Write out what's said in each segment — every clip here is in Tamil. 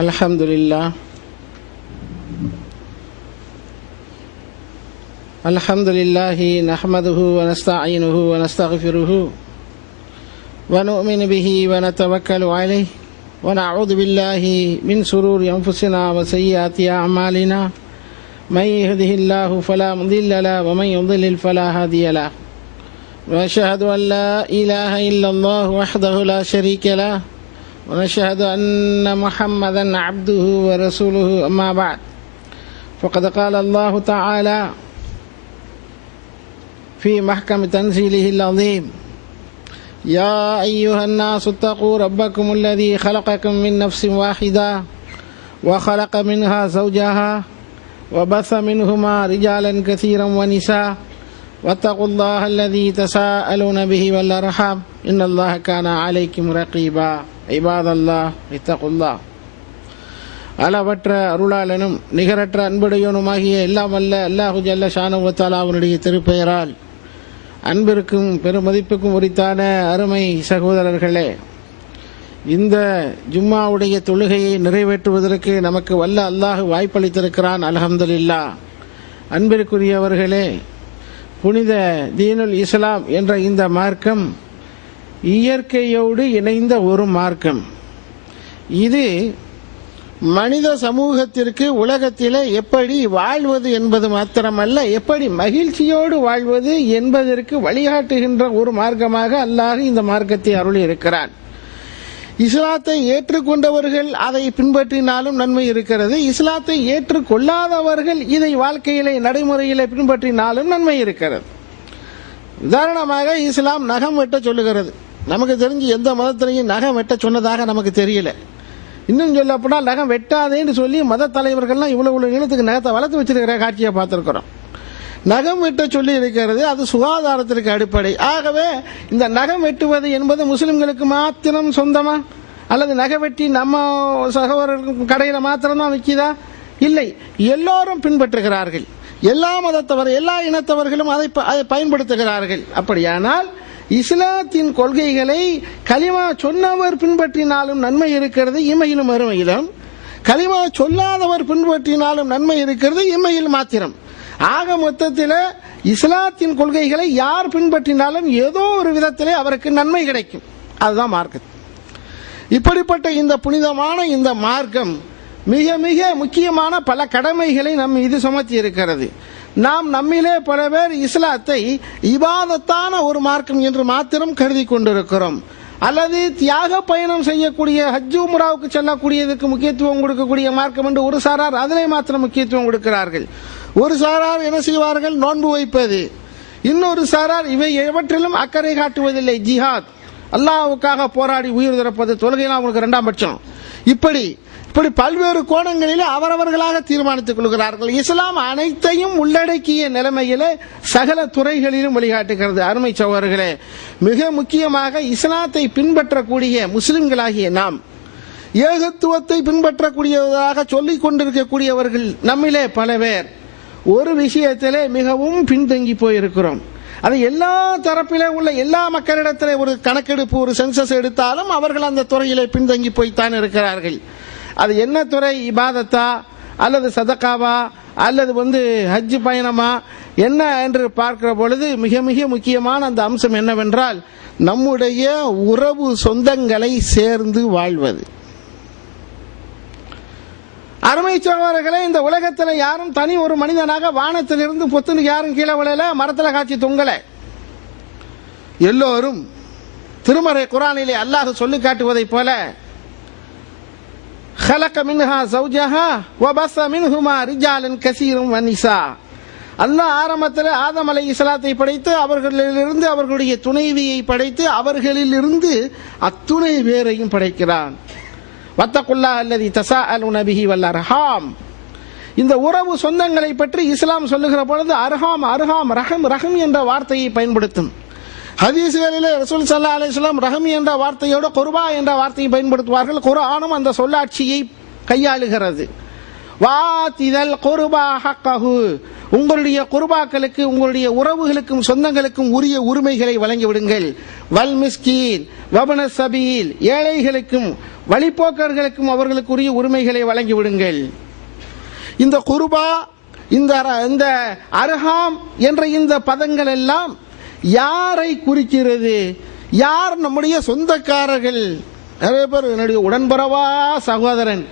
الحمد لله الحمد لله نحمده ونستعينه ونستغفره ونؤمن به ونتوكل عليه ونعوذ بالله من شرور أنفسنا وسيئات أعمالنا من يهده الله فلا مضل له ومن يضلل فلا هادي له ونشهد أن لا إله إلا الله وحده لا شريك له ونشهد أن محمدا عبده ورسوله أما بعد فقد قال الله تعالى في محكم تنزيله العظيم يا أيها الناس اتقوا ربكم الذي خلقكم من نفس واحدة وخلق منها زوجها وبث منهما رجالا كثيرا ونساء واتقوا الله الذي تساءلون به والأرحام إن الله كان عليكم رقيبا عباد الله اتقوا الله. அளவற்ற அருளாளனும் நிகரற்ற அன்புடையவனுமாகிய எல்லாம் வல்ல அல்லாஹு ஜல்ல ஷானஹு வ தஆலாவுடைய திருப்பெயரால் அன்பிற்கும் பெருமதிப்புக்கும் உரித்தான அருமை சகோதரர்களே, இந்த ஜும்மாவுடைய தொழுகையை நிறைவேற்றுவதற்கு நமக்கு வல்ல அல்லாஹ் வாய்ப்பளித்திருக்கிறான். அல்ஹம்துலில்லாஹ். அன்பிற்குரியவர்களே, புனித தீனுல் இஸ்லாம் என்ற இந்த மார்க்கம் இயற்கையோடு இணைந்த ஒரு மார்க்கம். இது மனித சமூகத்திற்கு உலகத்தில் எப்படி வாழ்வது என்பது மாத்திரமல்ல, எப்படி மகிழ்ச்சியோடு வாழ்வது என்பதற்கு வழிகாட்டுகின்ற ஒரு மார்க்கமாக அல்லாஹ் இந்த மார்க்கத்தை அருளி இருக்கிறான். இஸ்லாத்தை ஏற்றுக்கொண்டவர்கள் அதை பின்பற்றினாலும் நன்மை இருக்கிறது, இஸ்லாத்தை ஏற்றுக்கொள்ளாதவர்கள் இதை வாழ்க்கையிலே நடைமுறையிலே பின்பற்றினாலும் நன்மை இருக்கிறது. உதாரணமாக, இஸ்லாம் நகம் வெட்ட சொல்லுகிறது. நமக்கு தெரிஞ்சு எந்த மதத்திலையும் நகம் வெட்ட சொன்னதாக நமக்கு தெரியல. இன்னும் சொல்ல போனால் நகம் வெட்டாதேன்னு சொல்லி மத தலைவர்கள்லாம் இவ்வளவு நீளத்துக்கு நகத்தை வளர்த்து வச்சிருக்கிற காட்சியை பார்த்துருக்கிறோம். நகம் வெட்ட சொல்லி இருக்கிறது, அது சுகாதாரத்திற்கு அடிப்படை. ஆகவே இந்த நகம் வெட்டுவது என்பது முஸ்லிம்களுக்கு மாத்திரம் சொந்தமா, அல்லது நகை வெட்டி நம்ம சகோதரர்களுக்கு கடையில் மாத்திரம்தான் விற்கிதா? இல்லை, எல்லோரும் பின்பற்றுகிறார்கள். எல்லா மதத்தவர் எல்லா இனத்தவர்களும் அதை பயன்படுத்துகிறார்கள். அப்படியானால் இஸ்லாத்தின் கொள்கைகளை கலிமா சொன்னவர் பின்பற்றினாலும் நன்மை இருக்கிறது இம்மையிலும் மறுமையிலும், கலிமா சொல்லாதவர் பின்பற்றினாலும் நன்மை இருக்கிறது இம்மையில் மாத்திரம். ஆக மொத்தத்தில் இஸ்லாத்தின் கொள்கைகளை யார் பின்பற்றினாலும் ஏதோ ஒரு விதத்திலே அவருக்கு நன்மை கிடைக்கும். அதுதான் மார்க்கம். இப்படிப்பட்ட இந்த புனிதமான இந்த மார்க்கம் மிக மிக முக்கியமான பல கடமைகளை நம் மீது சுமத்தி இருக்கிறது. நாம் நம்மிலே பல பேர் இஸ்லாத்தை இபாதத்தான ஒரு மார்க்கம் என்று மாத்திரம் கருதி கொண்டிருக்கிறோம். அல்லது தியாக பயணம் செய்யக்கூடிய ஹஜ் உம்ராவுக்கு செல்லக்கூடியதுக்கு முக்கியத்துவம் கொடுக்கக்கூடிய மார்க்கம் என்று ஒரு சாரார் அதிலே மாத்திரம் முக்கியத்துவம் கொடுக்கிறார்கள். ஒரு சாரார் என்ன செய்வார்கள்? நோன்பு வைப்பது. இன்னொரு சாரார் இவை எவற்றிலும் அக்கறை காட்டுவதில்லை. ஜிஹாத், அல்லாஹ்வுக்காக போராடி உயிர் திறப்பது, தொழுகைனா அவங்களுக்கு இரண்டாம் பட்சம். இப்படி பல்வேறு கோணங்களில் அவரவர்களாக தீர்மானித்துக் கொள்கிறார்கள். இஸ்லாம் அனைத்தையும் உள்ளடக்கிய நிலைமையிலே சகல துறைகளிலும் வழிகாட்டுகிறது. அருமை சகோதரர்களே, மிக முக்கியமாக இஸ்லாத்தை பின்பற்றக்கூடிய முஸ்லிம்களாகிய நாம் ஏகத்துவத்தை பின்பற்றக்கூடியதாக சொல்லிக் கொண்டிருக்கக்கூடியவர்கள் நம்மிலே பல பேர் ஒரு விஷயத்திலே மிகவும் பின்தங்கி போயிருக்கிறோம். அது எல்லா தரப்பிலே உள்ள எல்லா மக்களிடத்திலே ஒரு கணக்கெடுப்பு, ஒரு சென்சஸ் எடுத்தாலும் அவர்கள் அந்த துறையிலே பின்தங்கி போய்த்தான் இருக்கிறார்கள். அது என்ன துறை? இபாதத்தா அல்லது சதகாவா அல்லது ஹஜ் பயணமா என்ன என்று பார்க்கிற பொழுது மிக மிக முக்கியமான அந்த அம்சம் என்னவென்றால் நம்முடைய உறவு சொந்தங்களை சேர்ந்து வாழ்வது. அருமை சகோதரர்களே, இந்த உலகத்தில் யாரும் தனி ஒரு மனிதனாக வானத்திலிருந்து பொத்துன்னு யாரும் கீழே விழல, மரத்தில் காட்சி தொங்கல. எல்லோரும் திருமறை குர்ஆனிலே அல்லாஹ் சொல்லி காட்டுவதை போல خلق منها زوجها وبث منهما رجالا كثيرا ونساء. அல்லாஹ் ஆரம்பத்தில் ஆதம் அலைஹிஸ்ஸலாத்தை படைத்து அவர்களிலிருந்து அவர்களுடைய துணைவியை படைத்து அவர்களிலிருந்து அத்துணை பேரையும் படைக்கிறான். வத்தகுல்லாஹ் அல்லதி தஸாஅலுன பிஹி வல் அர்ஹாம். இந்த உறவு சொந்தங்களை பற்றி இஸ்லாம் சொல்லுகிற பொழுது அர்ஹாம் அர்ஹாம் ரஹம் ரஹம் என்ற வார்த்தையை பயன்படுத்தும். ஹதீஸ்களிலே ரசூல் ஸல்லல்லாஹு அலைஹி வஸல்லம் ரஹம் என்ற வார்த்தையோடு குர்பா என்ற வார்த்தையை பயன்படுத்துவார்கள். குர்ஆனும் அந்த சொல்லாட்சியை கையாளுகிறது. வாத்திதல் குர்பா ஹக்கஹு, உங்களுடைய குர்பாக்களுக்கு உங்களுடைய உறவுகளுக்கும் சொந்தங்களுக்கும் உரிய உரிமைகளை வழங்கி விடுங்கள். வல் மிஸ்கீன் வபன சபீல், ஏழைகளுக்கும் வழிபோக்கர்களுக்கும் அவர்களுக்கு உரிய உரிமைகளை வழங்கி விடுங்கள். இந்த குர்பா, இந்த அர்ஹாம் என்ற இந்த பதங்கள் எல்லாம் யாரை குறிக்கிறது? யார் நம்முடைய சொந்தக்காரர்கள்? நிறைய பேர் என்னுடைய உடன்பரவா சகோதரன்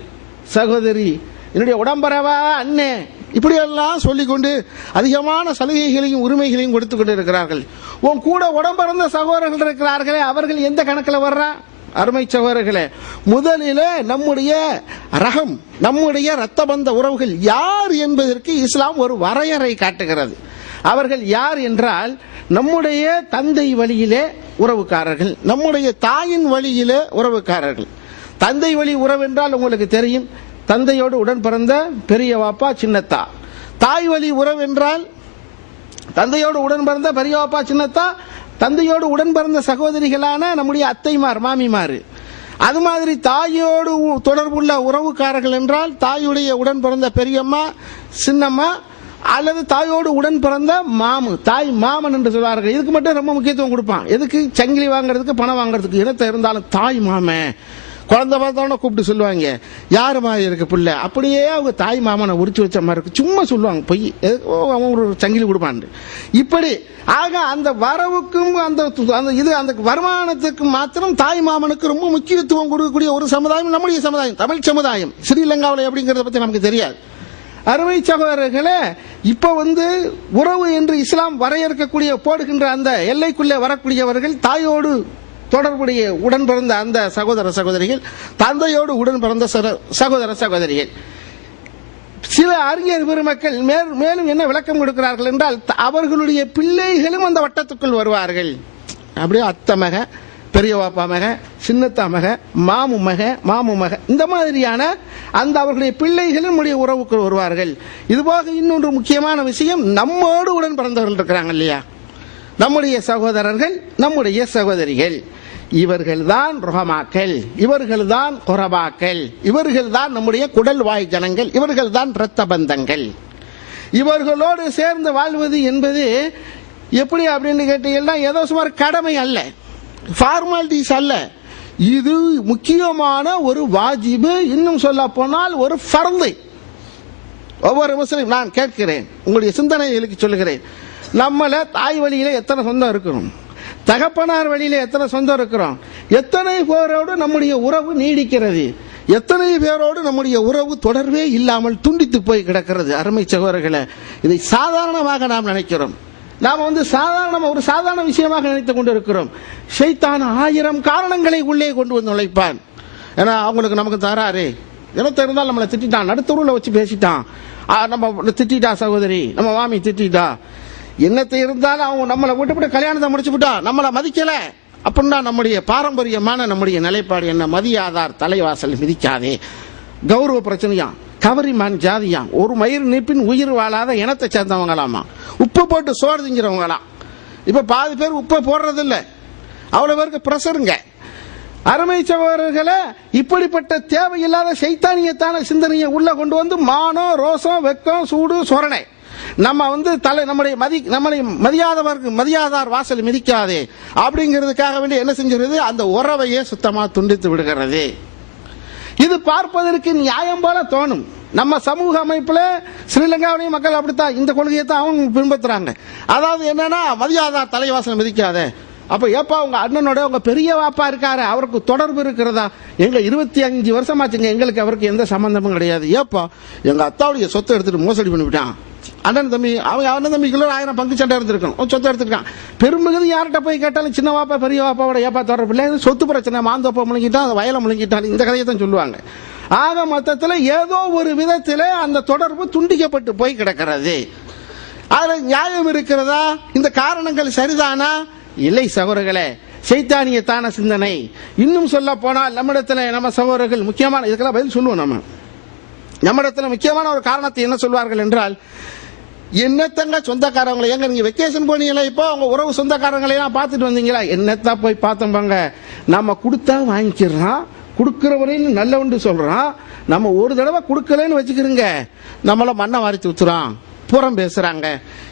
சகோதரி, என்னுடைய உடம்பரவா அண்ணே, இப்படியெல்லாம் சொல்லிக்கொண்டு அதிகமான சலுகைகளையும் உரிமைகளையும் கொடுத்து கொண்டு இருக்கிறார்கள். உன் கூட உடம்பிறந்த சகோதரர்கள் இருக்கிறார்களே, அவர்கள் எந்த கணக்கில் வர்றா? அருமை சகோதரர்களே, முதலில் நம்முடைய ரகம், நம்முடைய இரத்த பந்த உறவுகள் யார் என்பதற்கு இஸ்லாம் ஒரு வரையறை காட்டுகிறது. அவர்கள் யார் என்றால், நம்முடைய தந்தை வழியிலே உறவுக்காரர்கள், நம்முடைய தாயின் வழியிலே உறவுக்காரர்கள். தந்தை வழி உறவு என்றால் உங்களுக்கு தெரியும், தந்தையோடு உடன் பிறந்த பெரிய வாப்பா சின்னத்தா. தாய் வழி உறவு என்றால் தந்தையோடு உடன் பிறந்த பெரிய வாப்பா சின்னத்தா, தந்தையோடு உடன் பிறந்த சகோதரிகளான நம்முடைய அத்தைமார் மாமிமார். அது மாதிரி தாயோடு தொடர்புள்ள உறவுக்காரர்கள் என்றால் தாயுடைய உடன் பிறந்த பெரியம்மா சின்னம்மா, அல்லது தாயோடு உடன் பிறந்த மாமு, தாய் மாமன் என்று சொல்வார்கள். இதுக்கு மட்டும் ரொம்ப முக்கியத்துவம் கொடுப்பான். எதுக்கு? சங்கிலி வாங்குறதுக்கு, பணம் வாங்குறதுக்கு. இனத்தை இருந்தாலும் தாய் மாமன், குழந்தை பார்த்தோன்னா கூப்பிட்டு சொல்லுவாங்க, யாரு மாதிரி இருக்கு பிள்ளை, அப்படியே அவங்க தாய் மாமனை உரிச்சு வச்ச மாதிரி இருக்கு, சும்மா சொல்லுவாங்க பொய், அவன் ஒரு சங்கிலி கொடுப்பான். இப்படி ஆக அந்த வரவுக்கும் அந்த வருமானத்துக்கும் மாத்திரம் தாய் மாமனுக்கு ரொம்ப முக்கியத்துவம் கொடுக்கக்கூடிய ஒரு சமுதாயம் நம்முடைய சமுதாயம், தமிழ் சமுதாயம். ஸ்ரீலங்காவில் எப்படிங்கிறத பத்தி நமக்கு தெரியாது. அருமை சகோதரர்களே, இப்ப உறவு என்று இஸ்லாம் வரையறுக்கக்கூடிய போடுகின்ற அந்த எல்லைக்குள்ளே வரக்கூடியவர்கள் தாயோடு தொடர்புடைய உடன் பிறந்த அந்த சகோதர சகோதரிகள், தந்தையோடு உடன் பிறந்த சகோதர சகோதரிகள். சில அறிஞர் பெருமக்கள் மேலும் என்ன விளக்கம் கொடுக்கிறார்கள் என்றால், அவர்களுடைய பிள்ளைகளும் அந்த வட்டத்துக்குள் வருவார்கள். அப்படியே அத்தை மக, பெரிய வாப்பா மக, சின்னத்தா மக, மாமு மக, இந்த மாதிரியான அந்த அவர்களுடைய பிள்ளைகளும் நம்முடைய உறவுக்குள் வருவார்கள். இதுபோக இன்னொன்று முக்கியமான விஷயம், நம்மோடு உடன் பிறந்தவர்கள் இருக்கிறாங்க இல்லையா, நம்முடைய சகோதரர்கள், நம்முடைய சகோதரிகள், இவர்கள் தான் ருஹமாக்கள், இவர்கள் தான் குரபாக்கள், இவர்கள் தான் நம்முடைய குடல் வாய் ஜனங்கள், இவர்கள் தான் இரத்த பந்தங்கள். இவர்களோடு சேர்ந்து வாழ்வது என்பது எப்படி அப்படின்னு கேட்டீங்கன்னா, ஏதோ சுமார் கடமை அல்ல, ஃபார்மாலிட்டிஸ் அல்ல, இது முக்கியமான ஒரு வாஜிபு. இன்னும் சொல்ல போனால் ஒரு ஃபர்து. ஒவ்வொரு முஸ்லிம், நான் கேட்கிறேன், உங்களுடைய சிந்தனைகளுக்கு சொல்லுகிறேன், நம்மள தாய் வழியில எத்தனை சொந்தம் இருக்கிறோம், தகப்பனார் வழியில எத்தனை சொந்தம் இருக்கிறோம், எத்தனை பேரோடு நம்முடைய உறவு நீடிக்கிறது, எத்தனை பேரோடு நம்முடைய உறவு தொடர்பே இல்லாமல் துண்டித்து போய் கிடக்கிறது. அருமை சகோதரர்களே, இதை சாதாரணமாக நாம் நினைக்கிறோம். நாம் ஒரு சாதாரண விஷயமாக நினைத்துக் கொண்டிருக்கிறோம். ஷைத்தான் 1000 காரணங்களை உள்ளே கொண்டு வந்து நுழைப்பான். ஏன்னா அவங்களுக்கு நமக்கு தராரு, என்னத்த இருந்தாலும் நம்மளை திட்டான், நடுத்தூரில் வச்சு பேசிட்டான், நம்ம திட்டா சகோதரி, நம்ம மாமி திட்டா, என்னத்தை இருந்தாலும் அவங்க நம்மளை விட்டு கல்யாணத்தை முடிச்சு விட்டா, நம்மளை மதிக்கல அப்படின்னா நம்முடைய பாரம்பரியமான நம்முடைய நிலைப்பாடு என்ன? மதியாதார் தலைவாசல் மிதிக்காதே, கௌரவ பிரச்சனையாம், கவரிமான் ஜாதியாம், ஒரு மயிர் நீப்பின் உயிர் வாழாத இனத்தை சேர்ந்தவங்களாமா, உப்பு போட்டு சோறு திங்கிறவங்களாம். இப்ப பாதி பேர் உப்பை போடுறது இல்லை, அவ்வளவு பேருக்கு பிரஷருங்க. அருமை சகோதரர்களே, இப்படிப்பட்ட தேவையில்லாத சைத்தானியத்தான சிந்தனையை உள்ள கொண்டு வந்து மானம், ரோசம், வெக்கம், சூடு, சொரணை, நம்ம நம்முடைய மதியாதார் வாசல் மிதிக்காதே அப்படிங்கிறதுக்காக வேண்டி என்ன செஞ்சிருது, அந்த உறவையே சுத்தமா துண்டித்து விடுகிறது. இது பார்ப்பதற்கு நியாயம் போல தோணும். நம்ம சமூக அமைப்புல ஸ்ரீலங்காவுடைய மக்கள் அப்படித்தான் இந்த கொள்கையை தான் அவங்க பின்பற்றுறாங்க. அதாவது என்னன்னா, மதியாதார் தலைவாசல் மிதிக்காதே. அப்ப ஏப்பா உங்க அண்ணனோட உங்க பெரிய வாப்பா இருக்காரு, அவருக்கு தொடர்பு இருக்கிறதா? எங்க 25 வருஷமாச்சுங்க, எங்களுக்கு அவருக்கு எந்த சம்பந்தமும் கிடையாது. ஏப்பா எங்க அத்தாவுடைய சொத்தை எடுத்துட்டு மோசடி பண்ணிவிட்டான், அண்ணன் தம்பி, அவங்க அண்ணன் தம்பிக்குள்ள 1000 பங்கு சண்டை எடுத்திருக்கணும், சொத்தை எடுத்துருக்கான். பெரும்பகுதி யார்கிட்ட போய் கேட்டாலும் சின்ன வாப்பா பெரிய வாப்பாவோட ஏப்பா தொடர்பு இல்லை, சொத்து பிரச்சனை, மாந்தோப்பா முழுங்கிட்டான், வயலை முழுங்கிட்டான், இந்த கதையை தான் சொல்லுவாங்க. ஆக மொத்தத்தில் ஏதோ ஒரு விதத்தில் அந்த தொடர்பு துண்டிக்கப்பட்டு போய் கிடக்கிறது. அதில் நியாயம் இருக்கிறதா? இந்த காரணங்கள் சரிதானா? இல்லை சகோதரர்களே, சைத்தானியத்தான சிந்தனை. இன்னும் சொல்ல போனால் நம்மிடத்தில் நம்ம சகோதரர்கள் முக்கியமான இதுக்கெல்லாம் பதில் சொல்லுவோம். நம்மிடத்தில் முக்கியமான ஒரு காரணத்தை என்ன சொல்வார்கள் என்றால், என்னத்தங்க சொந்தக்காரங்களை, எங்க நீங்க வெக்கேஷன் போனீங்களா, இப்போ அவங்க உறவு சொந்தக்காரங்களை எல்லாம் பார்த்துட்டு வந்தீங்களா? என்னத்தான் போய் பார்த்தோம்பாங்க, நம்ம கொடுத்தா வாங்கிக்கிறான், கொடுக்கிறவரையும் நல்லவன்னு சொல்றான். நம்ம ஒரு தடவை கொடுக்கலன்னு வச்சுக்கிறோங்க, நம்மள மண்ணை வாரித்து ஊத்துறான், புறம் பேசுறாங்க.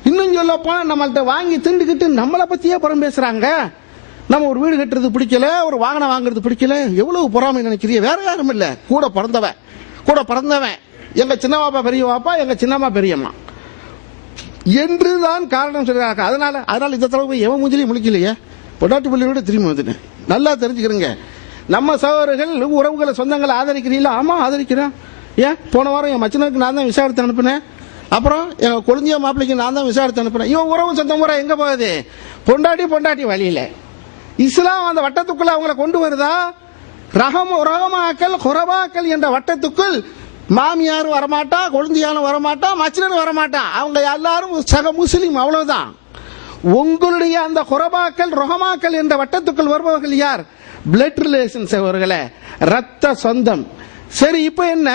இன்னும் சொல்ல போனா நம்மள்ட்ட வாங்கி திண்டுக்கிட்டு நம்மளை பத்தியே புறம் பேசுறாங்க. நம்ம ஒரு வீடு கட்டுறது பிடிக்கல, ஒரு வாகனம் வாங்குறது பிடிக்கல, எவ்வளவு பொறாமை நினைக்கிறீங்க? வேற யாரும் இல்ல, கூட பிறந்தவன் எங்க சின்னவாப்பா பெரியவாப்பா, எங்க சின்னம்மா பெரியம்மா என்றுதான் காரணம் சொல்றாங்க. அதனால இந்த தடவை எவன் மூஞ்சிலையும் முழிக்கலையே, பொண்டாட்டி பிள்ளையோட திரும்பி வந்துட்டேன். நல்லா தெரிஞ்சுக்கிறேங்க, நம்ம சகோதரர்கள் உறவுகளை சொந்தங்களை ஆதரிக்கிறீங்களா? ஆமா ஆதரிக்கிறேன். ஏன் போன வாரம் என் மச்சனுக்கு நான் தான் விசாரித்து அனுப்பினேன், அப்புறம் என் கொழுந்திய மாப்பிள்ளைக்கு நான் தான் விசாரித்து அனுப்பினேன். இவன் உறவு சொந்த முறை எங்க போகுது? பொண்டாட்டி வழியில. இஸ்லாம் அந்த வட்டத்துக்குள்ள அவங்களை கொண்டு வருதா? ரகமாக்கல் குரபாக்கல் என்ற வட்டத்துக்குள் மாமியாரும் வரமாட்டா, கொழுந்தியாரும் வரமாட்டா, மச்சனும் வரமாட்டான். அவங்க எல்லாரும் சக முஸ்லீம், அவ்வளவுதான். உங்களுடைய அந்த குரபாக்கள் ரொஹமாக்கள் என்ற வட்டத்துக்குள் வருபவர்கள் யார்? பிளட் ரிலேஷன்ஸ், அவர்களே ரத்த சொந்தம். சரி, இப்ப என்ன,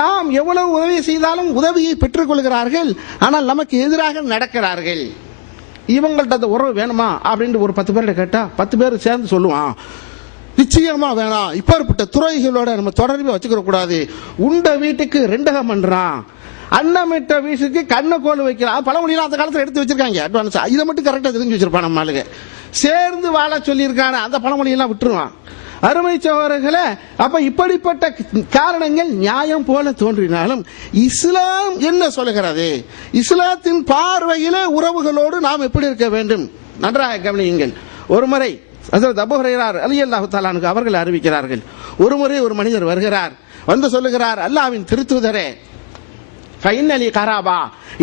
நாம் எவ்வளவு உதவி செய்தாலும் உதவியை பெற்றுக் கொள்கிறார்கள், ஆனால் நமக்கு எதிராக நடக்கிறார்கள். இவங்கள்ட்ட அந்த உறவு வேணுமா அப்படின்னு ஒரு 10 பேர்கிட்ட கேட்டா 10 பேர் சேர்ந்து சொல்லுவான், நிச்சயமா வேணாம், இப்பேற்பட்ட துறைகளோட நம்ம தொடர்பை வச்சுக்கிற கூடாது. உண்ட வீட்டுக்கு ரெண்டகம் பண்றான், அன்னமிட்ட வீட்டுக்கு கண்ணக்கோல் வைக்கிறான். பழமொழியெல்லாம் அந்த காலத்தில் எடுத்து வச்சிருக்காங்க அட்வான்ஸ். இதை மட்டும் கரெக்டா தெரிஞ்சு வச்சிருப்பான் நம்ம ஆளுங்க. சேர்ந்து வாழ சொல்லியிருக்கான அந்த பழமொழியெல்லாம் விட்டுருவான். அருமை சகோதரர்களே, அப்ப இப்படிப்பட்ட காரணங்கள் நியாயம் போல தோன்றினாலும் இஸ்லாம் என்ன சொல்லுகிறது? இஸ்லாத்தின் பார்வையிலே உறவுகளோடு நாம் எப்படி இருக்க வேண்டும்? நன்றாக கவனியுங்கள். ஒரு முறை ஹஜ்ரத் அபூ ஹுரைரா ரலியல்லாஹு தஆலா அன்ஹு அவர்கள் அறிவிக்கிறார்கள், ஒரு முறை ஒரு மனிதர் வருகிறார், வந்து சொல்லுகிறார், அல்லாஹ்வின் திருத்தூதரே, ஃபைனலி கராபா,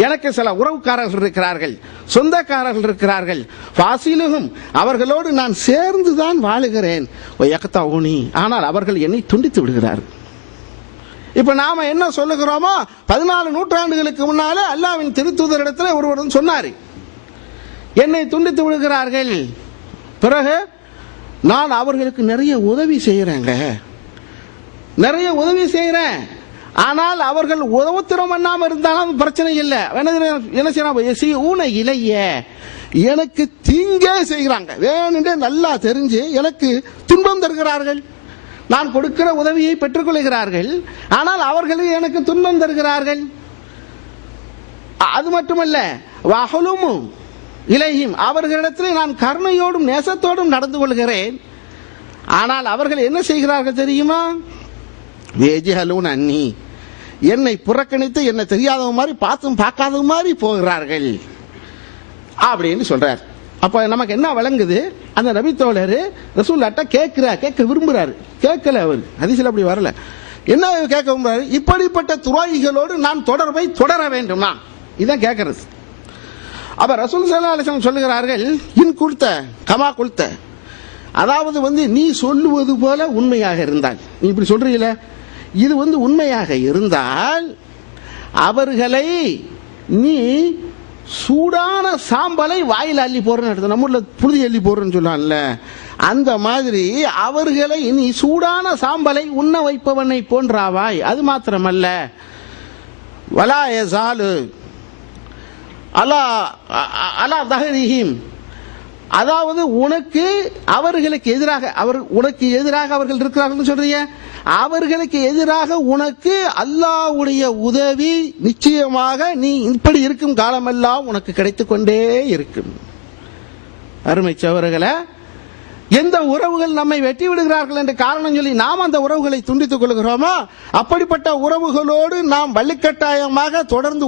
எனக்கு சில உறவுக்காரர்கள் இருக்கிறார்கள், சொந்தக்காரர்கள் இருக்கிறார்கள், ஃபாசிலுஹும், அவர்களோடு நான் சேர்ந்துதான் வாழுகிறேன், வயக்தஊனி, ஆனால் அவர்கள் என்னை துண்டித்து விடுகிறார்கள். இப்ப நாம என்ன சொல்லுகிறோமோ, 14 நூற்றாண்டுகளுக்கு முன்னால அல்லாஹ்வின் திருத்தூதரிடத்தில் ஒருவர் சொன்னார், என்னை துண்டித்து விடுகிறார்கள், பிறகு நான் அவர்களுக்கு நிறைய உதவி செய்யறேன், ஆனால் அவர்கள் உதவுத்திரம் பண்ணாம இருந்தாலும் பிரச்சனை இல்லை. என்ன செய்யறாங்க? இலைய எனக்கு தீங்கே செய்கிறாங்க, வேணுன்றே நல்லா தெரிஞ்சு எனக்கு துன்பம் தருகிறார்கள். நான் கொடுக்கிற உதவியை பெற்றுக் கொள்கிறார்கள், ஆனால் அவர்களும் எனக்கு துன்பம் தருகிறார்கள். அது மட்டுமல்ல, வஹலுமு இலையும், அவர்களிடத்தில் நான் கருணையோடும் நேசத்தோடும் நடந்து கொள்கிறேன், ஆனால் அவர்கள் என்ன செய்கிறார்கள் தெரியுமா? வேஜிஹலூன் அன்னி, என்னை புறக்கணித்து என்னை தெரியாதவ மாதிரி பார்த்தும் பார்க்காத மாதிரி போகிறார்கள் அப்படின்னு சொல்றார். அப்ப நமக்கு என்ன வழங்குது? அந்த நபி தோழர் ரசூலுல்லாஹ்ட்ட கேட்க விரும்புறாரு, கேட்கல, அவர் ஹதீஸ்ல அப்படி வரல. என்ன கேட்க விரும்புறாரு? இப்படிப்பட்ட துரோகிகளோடு நான் தொடர்பை தொடர வேண்டுமா, இதான் கேட்கறது. அப்ப ரசூல் ஸல்லல்லாஹு அலைஹி வஸல்லம் சொல்லுகிறார்கள், இன் குல்த கமா குல்த, அதாவது நீ சொல்லுவது போல உண்மையாக இருந்தால், நீ இப்படி சொல்றீல, இது உண்மையாக இருந்தால் அவர்களை நீ சூடான சாம்பலை வாயில் அள்ளி போறன்னு, நம்ம ஊர்ல புழுதி அள்ளி போறன்னு சொல்லல, அந்த மாதிரி அவர்களை நீ சூடான சாம்பலை உண்ண வைப்பவனை போன்றாவாய். அது மாத்திரமல்ல, வலா யஸாலு அலா தஹரிஹிம், அதாவது உனக்கு அவர்களுக்கு எதிராக உனக்கு எதிராக அவர்கள் இருக்கிறார்கள் சொல்றீங்க, அவர்களுக்கு எதிராக உனக்கு அல்லாஹ்வுடைய உதவி நிச்சயமாக நீ இப்படி இருக்கும் காலமெல்லாம் உனக்கு கிடைத்துக் கொண்டே இருக்கும். அருமை சகோதரர்களே, எந்த உறவுகள் நம்மை வெட்டி விடுகிறார்கள் என்ற காரணம் சொல்லி நாம் அந்த உறவுகளை துண்டித்துக் கொள்கிறோமோ, அப்படிப்பட்ட உறவுகளோடு நாம் வலுக்கட்டாயமாக தொடர்ந்து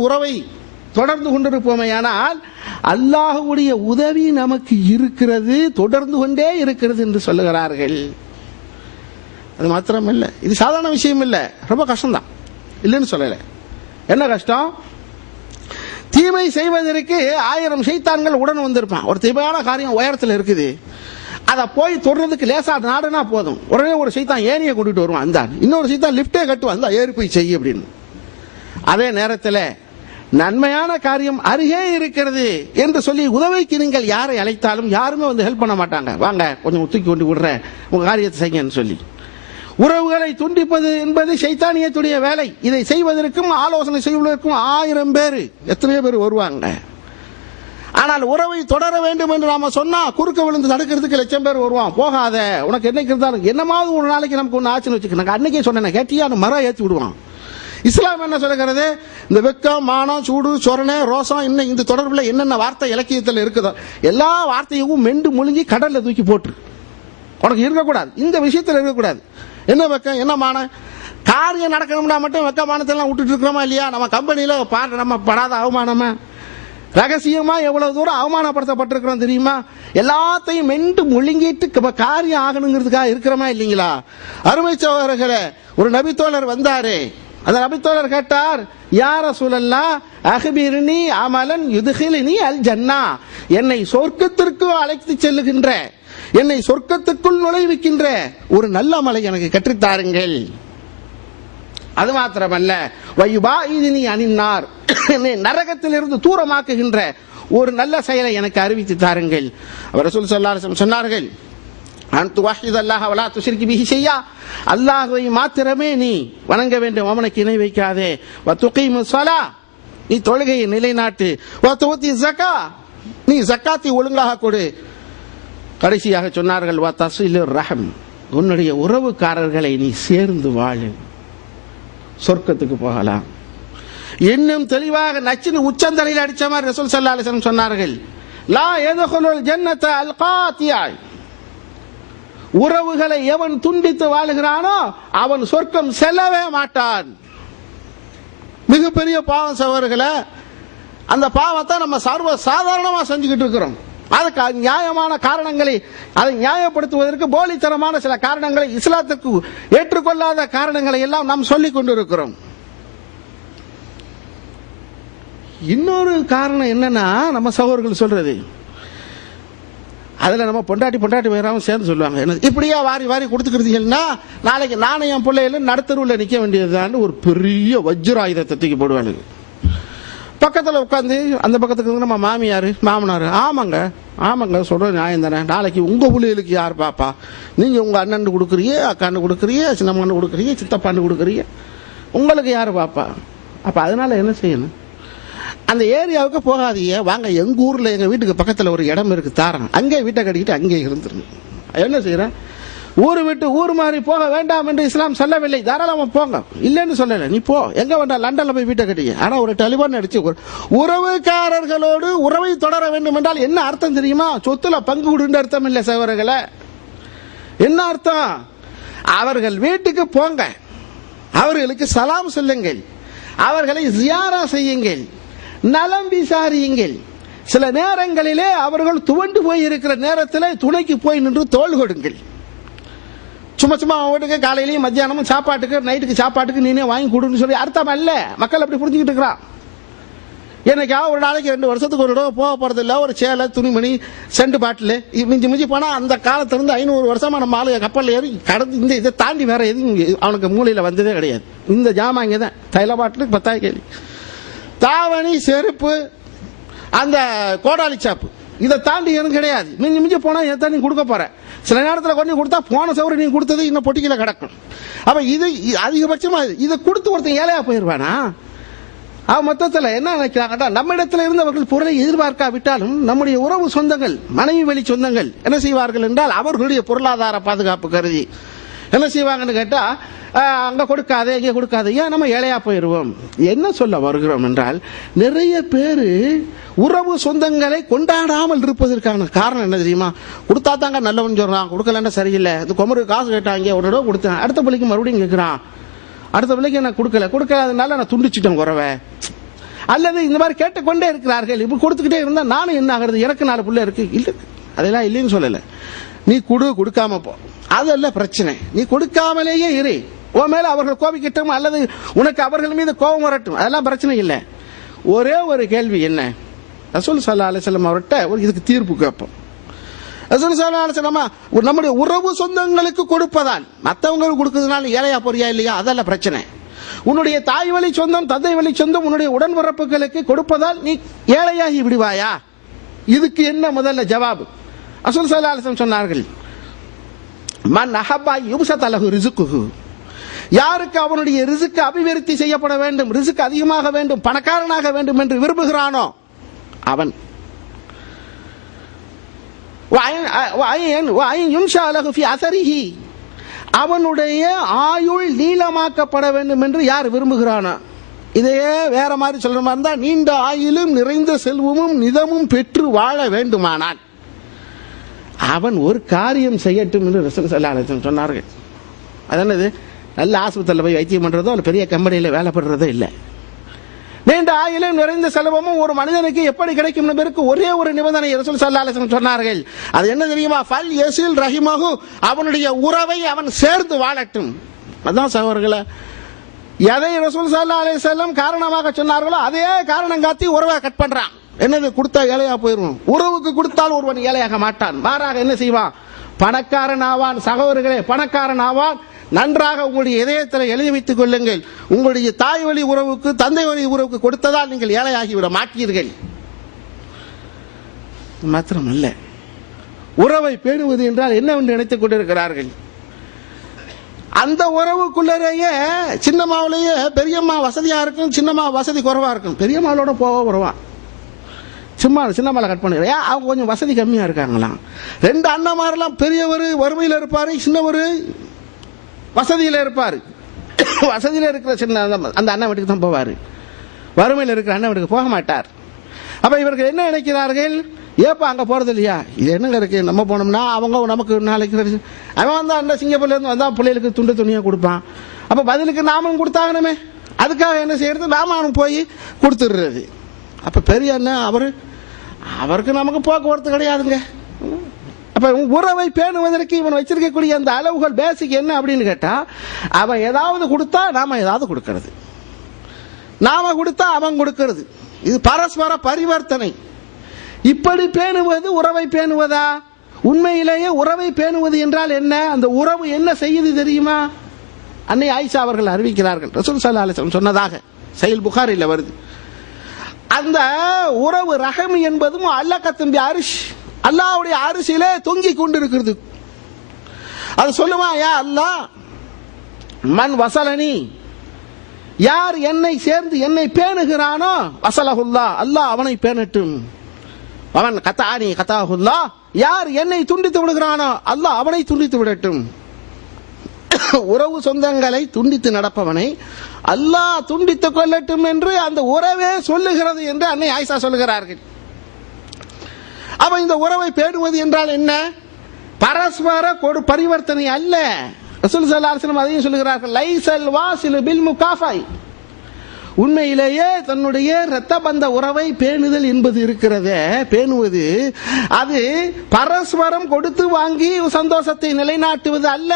கொண்டிருப்போமையானால் அல்லாஹ்வுடைய உதவி நமக்கு இருக்கிறது, தொடர்ந்து கொண்டே இருக்கிறது என்று சொல்லுகிறார்கள். அது மாத்திரமல்ல, இது சாதாரண விஷயம் இல்லை, ரொம்ப கஷ்டம்தான், இல்லைன்னு சொல்லல. என்ன கஷ்டம்? தீமை செய்வதற்கு 1000 ஷைத்தான்கள் உடன் வந்திருப்பான். ஒரு தீமையான காரியம் உயரத்தில் இருக்குது, அதை போய் தொடர்றதுக்கு லேசா நாடுனா போதும், உடனே ஒரு ஷைத்தான் ஏணியை கொண்டுட்டு வருவான், அந்த இன்னொரு ஷைத்தான் லிப்டே கட்டுவான், அந்த ஏறி போய் செய்ய அப்படின்னு. அதே நேரத்தில் நன்மையான காரியம் அருகே இருக்கிறது என்று சொல்லி உதவிக்கு நீங்கள் யாரை அழைத்தாலும் யாருமே ஹெல்ப் பண்ண மாட்டாங்க. வாங்க கொஞ்சம் தூக்கி கொண்டு விடுறேன், உங்க காரியத்தை செய்யுங்கன்னு சொல்லி. உறவுகளை துண்டிப்பது என்பது ஷைத்தானியத்துடைய வேலை. இதை செய்வதற்கும் ஆலோசனை செய்வதற்கும் 1000 பேர், எத்தனையோ பேர் வருவாங்க. ஆனால் உறவை தொடர வேண்டும் என்று நாம சொன்னா குறுக்க விழுந்து தடுக்கிறதுக்கு லட்சம் பேர் வருவான். போகாத, உனக்கு என்னைக்கு இருந்தாலும் என்னமாவது ஒரு நாளைக்கு நமக்கு ஒன்று ஆச்சுன்னு வச்சுக்க, அன்னைக்கே சொன்னேன் கேட்டியான்னு மரம் ஏற்றி விடுவான். இஸ்லாம் என்ன சொல்லுகிறது? இந்த வெக்கம், மானம், சூடு, சொரணை, ரோசம், இன்னும் இந்த தொடர்பில் என்னென்ன வார்த்தை இலக்கியத்தில் இருக்குதோ எல்லா வார்த்தையும் மெண்டு முழுங்கி கடல்ல தூக்கி போட்டு உனக்கு இருக்கக்கூடாது. இந்த விஷயத்தில் இருக்கக்கூடாது. என்ன வெக்கம், என்ன மானம்? காரியம் நடக்கணும்னா மட்டும் வெக்க மானத்தெல்லாம் விட்டுட்டு இருக்கிறோமா இல்லையா? நம்ம கம்பெனியில நம்ம படாத அவமானமா, ரகசியமா எவ்வளவு தூரம் அவமானப்படுத்தப்பட்டிருக்கிறோம் தெரியுமா? எல்லாத்தையும் மெண்டு முழுங்கிட்டு காரியம் ஆகணுங்கிறதுக்காக இருக்கிறோமா இல்லைங்களா? அருமை சகோதரர்களே, ஒரு நபித்தோழர் வந்தாரு. அந்த நபித்தோழர் கேட்டார், யா ரசூலல்லாஹ் அக்பிர்னி அமலன் யுத்கில்னி அல் ஜன்னா, என்னை சொர்க்கத்திற்கு அழைத்து செல்லுகின்ற, என்னை சொர்க்கத்துக்குள் நுழைவிக்கின்ற ஒரு நல்ல அமலை எனக்கு கற்றுத்தாருங்கள். அது மாத்திரமல்ல, வயுபாயிதினி அனின்னார், என்னை நரகத்திலிருந்து தூரமாக்குகின்ற ஒரு நல்ல செயலை எனக்கு அறிவித்து தாருங்கள். அவர் ரசூல் ஸல்லல்லாஹு அலைஹி வஸல்லம் சொன்னார்கள், அன்து வஹீத் அல்லாஹ் வலா துஷ்ரிக் பிஹி ஷையா, அல்லாஹ்வை மாத்திரமே நீ வணங்க வேண்டும், அவனுக்கு இணை வைக்காதே. வ துகீமு ஸலா, நீ தொழுகையை நிலைநாட்டு. வ துதி ஸகா, நீ ஸகாத்தை ஒழுங்காக கொடு. கடைசியாக சொன்னார்கள், வ தஸிலுர் ரஹம், உன்னுடைய உறவுக்காரர்களை நீ சேர்ந்து வாழு, சொர்க்கத்துக்கு போகலாம். இன்னும் தெளிவாக நச்சின் உச்சந்தலையில் அடிச்ச மாதிரி ரசூல் ஸல்லல்லாஹு அலைஹி வஸல்லம் சொன்னார்கள், லா யதுகுலுல் ஜன்னத அல் காத்தியா, உறவுகளை எவன் துண்டித்து வாழுகிறானோ அவன் சொர்க்கம் செல்லவே மாட்டான். மிகப்பெரிய பாவம் சகோதரர்களே. அந்த பாவத்தை நம்ம சர்வ சாதாரணமா செஞ்சுக்கிட்டு இருக்கிறோம். அதுக்கு நியாயமான காரணங்களை, அதை நியாயப்படுத்துவதற்கு போலித்தனமான சில காரணங்களை, இஸ்லாத்துக்கு ஏற்றுக்கொள்ளாத காரணங்களை எல்லாம் நாம் சொல்லிக் கொண்டிருக்கிறோம். இன்னொரு காரணம் என்னன்னா, நம்ம சகோதரர்கள் சொல்றது, அதுல நம்ம பொண்டாட்டி வேறாம சேர்ந்து சொல்லுவாங்க, என்ன இப்படியா வாரி வாரி கொடுத்துக்கிறீங்கன்னா நாளைக்கு நானும் என் பிள்ளைகள நடுத்தருவில் நிற்க வேண்டியதுதான் ஒரு பெரிய வஜ்ராயுதத்தை தூக்கி போடுவாங்க. பக்கத்தில் உட்காந்து அந்த பக்கத்துக்கு நம்ம மாமியார் மாமனார், ஆமாங்க சொல்ற நியாயம் தானே, நாளைக்கு உங்க பிள்ளைகளுக்கு யார் பாப்பா? நீங்க உங்க அண்ணன் கொடுக்குறீங்க, அக்காண்டு கொடுக்குறீங்க, சின்னம்மாண்டு கொடுக்குறீங்க, சித்தப்பாண்டு கொடுக்குறீங்க, உங்களுக்கு யார் பாப்பா? அப்ப அதனால என்ன செய்யணும்? அந்த ஏரியாவுக்கு போகாதீங்க, வாங்க எங்க ஊர்ல எங்க வீட்டுக்கு பக்கத்துல ஒரு இடம் இருக்கு தாரன், அங்கே வீட்டை கட்டிக்கிட்டு அங்கே இருந்துருங்க. என்ன செய்யறேன்? ஊர் விட்டு ஊர் மாதிரி போக வேண்டாம் என்று இஸ்லாம் சொல்லவில்லை, தாராளமா போங்க, இல்லைன்னு சொல்லல. நீ போ, எங்க வேண்டாம், லண்டன்ல போய் வீட்டை கட்டிக்க. ஆனா ஒரு டெலிபோன் அடிச்சு உறவுக்காரர்களோடு உறவை தொடர வேண்டும் என்றால் என்ன அர்த்தம் தெரியுமா? சொத்துல பங்கு கொடுன்ற அர்த்தம் இல்லை சகோதரர்களே. என்ன அர்த்தம்? அவர்கள் வீட்டுக்கு போங்க, அவர்களுக்கு சலாம் சொல்லுங்கள், அவர்களை ஜியாரா செய்யுங்கள், நலம் விசாரியுங்கள். சில நேரங்களிலே அவர்கள் துவண்டு போய் இருக்கிற நேரத்தில் துணைக்கு போய் நின்று தோள் கொடுங்கள். சும்மா வீட்டுக்கு காலையிலையும் மத்தியானமும் சாப்பாட்டுக்கு நைட்டுக்கு சாப்பாட்டுக்கு நீனே வாங்கி கொடுன்னு சொல்லி அர்த்தம் அல்ல. மக்கள் அப்படி புரிஞ்சுக்கிட்டு இருக்கிறான். என்னைக்காவது ஒரு நாளைக்கு 2 வருஷத்துக்கு ஒரு தடவை போக போறது இல்லை. ஒரு சேலை, துணிமணி, செண்டு பாட்டில் மிஞ்சி போனா அந்த காலத்திலிருந்து 500 வருஷமா நம்ம ஆளு கப்பலில் ஏறி கடந்து இந்த இதை தாண்டி வேற எதுவும் அவனுக்கு மூலையில வந்ததே கிடையாது. இந்த ஜாமான் இங்கே தான். தைல பாட்டிலுக்கு 10,000 கேள்வி, தாவணி, செருப்பு, அந்த கோடாலி சாப்பு, இதை தாண்டி எதுவும் கிடையாது. மிஞ்சி போனா எதை நீ கொடுக்க போற? சில நேரத்தில் கொண்டு கொடுத்தா போன சவரம் நீ கொடுத்தது இன்னும் பொட்டிக்கல கிடக்கும். அப்ப இது அதிகபட்சமா இதை கொடுத்து ஒருத்தன் ஏழையா போயிருவானா? அவன் மொத்தத்தில் என்ன நினைக்கிறாங்கடா, நம்ம இடத்துல இருந்தவர்கள் பொருளை எதிர்பார்க்காவிட்டாலும் நம்முடைய உறவு சொந்தங்கள், மனைவி வழி சொந்தங்கள் என்ன செய்வார்கள் என்றால், அவர்களுடைய பொருளாதார பாதுகாப்பு கருதி என்ன செய்வாங்கன்னு கேட்டா, அங்க கொடுக்காதே, இங்கே கொடுக்காதே, ஏன் நம்ம ஏழையா போயிடுவோம். என்ன சொல்ல வருகிறோம் என்றால், நிறைய பேரு உறவு சொந்தங்களை கொண்டாடாமல் இருப்பதற்கான காரணம் என்ன தெரியுமா? கொடுத்தா தாங்க நல்லவன் சொல்றான், கொடுக்கலன்னா சரியில்லை. இது கொமருக்கு காசு கேட்டாங்க, ஒரு தடவை கொடுத்தேன், அடுத்த பிள்ளைக்கு மறுபடியும் கேட்கிறான், அடுத்த பிள்ளைக்கு நான் கொடுக்காதனால நான் துண்டிச்சுட்டேன் உறவை. அல்லது இந்த மாதிரி கேட்டுக்கொண்டே இருக்கிறார்கள். இப்படி கொடுத்துக்கிட்டே இருந்தா நானும் என்ன ஆகிறது, எனக்கு 4 பிள்ளை இருக்கு, இல்லை அதெல்லாம் இல்லைன்னு சொல்லல. நீ கொடுக்காம போ, அதல்ல பிரச்சனை. நீ கொடுக்காமலேயே இரு, உன் மேல அவர்கள் கோபிக்கட்டும் அல்லது உனக்கு அவர்கள் மீது கோபம் வரட்டும், அதெல்லாம் பிரச்சனை இல்லை. ஒரே ஒரு கேள்வி, என்ன ரசூல் ஸல்லல்லாஹு அலைஹி வஸல்லம் அவர்கிட்ட இதுக்கு தீர்ப்பு கேட்போம். ரசூல் ஸல்லல்லாஹு அலைஹி வஸல்லம் நம்முடைய உறவு சொந்தங்களுக்கு கொடுப்பதால் மற்றவங்களுக்கு கொடுக்கறதுனால ஏழையா போறியா இல்லையா, அதல்ல பிரச்சனை. உன்னுடைய தாய் வழி சொந்தம், தந்தை வழி சொந்தம், உன்னுடைய உடன்பிறப்புகளுக்கு கொடுப்பதால் நீ ஏழையாகி விடுவாயா? இதுக்கு என்ன முதல்ல ஜவாபு? ரசூல் ஸல்லல்லாஹு அலைஹி வஸல்லம் சொன்னார்கள், மன் அஹப்பா யுப்ஸத லஹு ரிஸ்குஹு, யாருக்கு அவனுடைய ரிஸ்க் அபிவிருத்தி செய்யப்பட வேண்டும், ரிஸ்க் அதிகமாக வேண்டும், பணக்காரனாக வேண்டும் என்று விரும்புகிறானோ அவன் அவனுடைய ஆயுள் நீளமாக்கப்பட வேண்டும் என்று யார் விரும்புகிறானோ, இதையே வேற மாதிரி சொல்ற மாதிரி இருந்தா, நீண்ட ஆயுளும் நிறைந்த செல்வமும் நிதமும் பெற்று வாழ வேண்டுமானால் அவன் ஒரு காரியம் செய்யட்டும் என்று ரசூல் ஸல்லல்லாஹு அலைஹி வஸல்லம் சொன்னார்கள். அது என்னது? நல்ல ஆஸ்பத்திரியில் போய் வைத்தியம் பண்றதோ அல்ல பெரிய கம்பெனியில் வேலை பண்றதோ இல்லை. நீண்ட ஆயுளும் நிறைந்த செல்வமும் ஒரு மனிதனுக்கு எப்படி கிடைக்கும் என்பதற்கு ஒரே ஒரு நிபந்தனை ரசூல் ஸல்லல்லாஹு அலைஹி வஸல்லம் சொன்னார்கள். அது என்ன தெரியுமா? ஃபல் யஸில் ரஹிமஹு, அவனுடைய உறவை அவன் சேர்ந்து வாழட்டும். அதான் சகோதரர்களே, எதை ரசூல் ஸல்லல்லாஹு அலைஹி வஸல்லம் காரணமாக சொன்னார்களோ அதே காரணம் காட்டி உறவை கட் பண்றான். என்னது? கொடுத்தா ஏழையா போயிடும். உறவுக்கு கொடுத்தால் ஒருவன் ஏழையாக மாட்டான், மாறாக என்ன செய்வான்? பணக்காரன் ஆவான். சகோதரர்களே, பணக்காரன் ஆவான். நன்றாக உங்களுடைய இதயத்தில் எழுதி வைத்துக் கொள்ளுங்கள். உங்களுடைய தாய் வழி உறவுக்கு தந்தை வழி உறவுக்கு கொடுத்ததால் நீங்கள் ஏழையாகிவிட மாட்டீர்கள். மாத்திரமல்ல, உறவை பேணுவது என்றால் என்னவென்று நினைத்துக் கொண்டிருக்கிறார்கள். அந்த உறவுக்குள்ளேயே சின்னம்மாவிலேயே பெரியம்மா வசதியா இருக்கும், சின்னம்மா வசதி குறைவா இருக்கும். பெரியம்மாவோட போக வருவான், சின்னம்மாவை கட் பண்ணிடுறேன். அவங்க கொஞ்சம் வசதி கம்மியா இருக்காங்களாம். ரெண்டு அண்ணன்மாரெல்லாம் பெரியவர் வறுமையில் இருப்பாரு, சின்னவர் வசதியில் இருப்பாரு. வசதியில் இருக்கிற சின்ன அந்த அண்ணன் வீட்டுக்கு தான் போவார், வறுமையில் இருக்கிற அண்ணன் வீட்டுக்கு போக மாட்டார். அப்ப இவர்கள் என்ன நினைக்கிறார்கள்? ஏப்பா அங்க போறது இல்லையா? இது என்னங்க இருக்கு, நம்ம போனோம்னா அவங்க நமக்கு நாளைக்கு அவன் வந்தா அந்த சிங்கப்பூர்ல இருந்து வந்தா பிள்ளைகளுக்கு துண்டு துணியா கொடுப்பான். அப்ப பதிலுக்கு நாமும் கொடுத்தாகணுமே, அதுக்காக என்ன செய்யறது? நாம போய் கொடுத்துடுறது. அப்ப பெரிய அண்ணன் அவருக்கு நமக்கு போக்குவரத்து கிடையாதுங்க. அப்ப உறவை பேணுவதற்கு இவன் வச்சிருக்கக்கூடிய அந்த அளவுகள் பேசிக் என்ன அப்படின்னு கேட்டா, அவன் ஏதாவது கொடுத்தா நாம ஏதாவது கொடுக்கிறது, நாம கொடுத்தா அவன் கொடுக்கிறது. இது பரஸ்பர பரிவர்த்தனை. இப்படி பேணுவது உறவை பேணுவதா? உண்மையிலேயே உறவை பேணுவது என்றால் என்ன? அந்த உறவு என்ன செய்யுது தெரியுமா? அன்னை ஆயிஷா அவர்கள் அறிவிக்கிறார்கள், ரசூல் ஸல்லல்லாஹு அலைஹி வஸல்லம் சொன்னதாக சஹீஹ் புகாரில வருது. அந்த உறவு ரஹம் என்பதும் அல்லகத்தும் பி அர்ஷ், அல்லாஹ்வுடைய அரிசியிலே தொங்கிக் கொண்டிருக்கிறது. அது சொல்லுமா, யா அல்லாஹ் மன் வசலனி, யார் என்னை சேர்ந்து என்னை பேணுகிறானோ வசலஹுல்லாஹ், அல்லாஹ் அவனை பேணட்டும். அவன் கத்தானி கத்தாஹுல்லாஹ், யார் என்னை துண்டித்து விடுகிறானோ அல்லாஹ் அவனை துண்டித்து விடட்டும். உறவு சொந்தங்களை துண்டித்து நடப்பவனை அல்லாஹ் துண்டித்துக் கொள்ளட்டும் என்று அந்த உறவே சொல்லுகிறது என்று அன்னை ஆயிஷா சொல்லுகிறார்கள். அப்ப இந்த உறவை பேணுவது என்றால் என்ன? பரஸ்பர பரிவர்த்தனை அல்ல. ரசூல் ஸல்லல்லாஹு அலைஹி வஸல்லம் அதையும் சொல்லுகிறார்கள், லைஸல் வாசிலு பில் முகாஃபை, உண்மையிலேயே தன்னுடைய இரத்த பந்த உறவை பேணுதல் என்பது இருக்கிறதே, பேணுவது அது பரஸ்பரம் கொடுத்து வாங்கி சந்தோஷத்தை நிலைநாட்டுவது அல்ல.